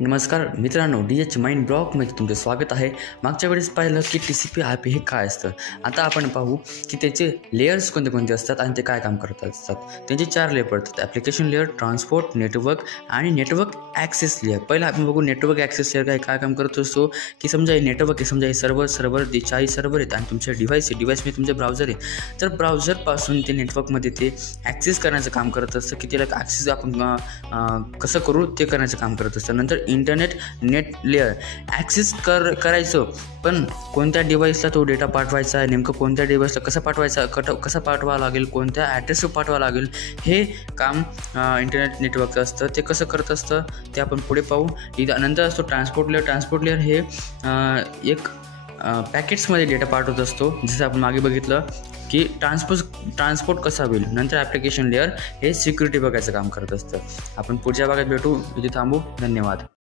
नमस्कार मित्रांनो, DH mind ब्लॉगमध्ये तुमचं स्वागत आहे. मागच्या वेळेस पाहिलं की TCP/IP हे काय असतं. आता आपण पाहू की त्याचे लेयर्स कोणते कोणते असतात आणि ते काय काम करत असतात. त्यांचे 4 लेयर पडतात: ॲप्लिकेशन लेयर, ट्रान्सपोर्ट, नेटवर्क आणि नेटवर्क ॲक्सेस लेयर. पहिला आपण बघू नेटवर्क ॲक्सेस लेयर काय काम करत असतो. की समजा हे नेटवर्क आहे, समजा हे सर्व्हर 40 सर्व्हर आहेत आणि तुमचे डिव्हाइस म्हणजे तुमचे ब्राउझर आहे. तर ब्राउझरपासून ते नेटवर्कमध्ये ते ॲक्सेस करण्याचं काम करत असतं. की त्याला ॲक्सेस आपण कसं करू ते करण्याचं काम करत असतं. नंतर इंटरनेट नेट लेयर ॲक्सेस करायचं, पण कोणत्या डिव्हाइसला तो डेटा पाठवायचा आहे, नेमकं कोणत्या डिव्हाइसला कसं पाठवायचा, कसं पाठवावं लागेल, कोणत्या ॲड्रेसवर पाठवावं लागेल, हे काम इंटरनेट नेटवर्कचं असतं. ते कसं करत असतं ते आपण पुढे पाहू. नंतर असतो ट्रान्सपोर्ट लेयर हे एक पॅकेट्समध्ये डेटा पाठवत असतो. जसं आपण मागे बघितलं की ट्रान्सपोर्ट कसा होईल. नंतर ॲप्लिकेशन लेयर हे सिक्युरिटी बघायचं काम करत असतं. आपण पुढच्या भागात भेटू. इथे थांबू. धन्यवाद.